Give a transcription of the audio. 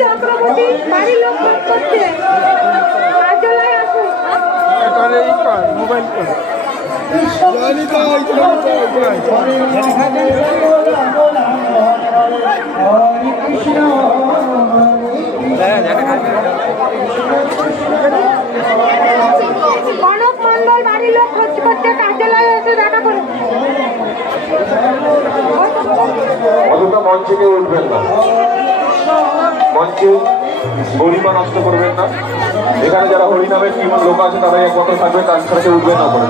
চক্রবর্তী বাড়ির লোক করছে মোবাইল কনক মন্ডল বাড়ির লোক খোঁজ করছে কার্যালয়ে এসে দেখা করুন। অযথা মঞ্চে কেউ উঠবেন না, মঞ্চে গরিমা নষ্ট করবেন না। এখানে যারা হরিনামের টিম লোক আছে তারাই একমাত্র থাকবে, তার সাথে উঠবেন না করে।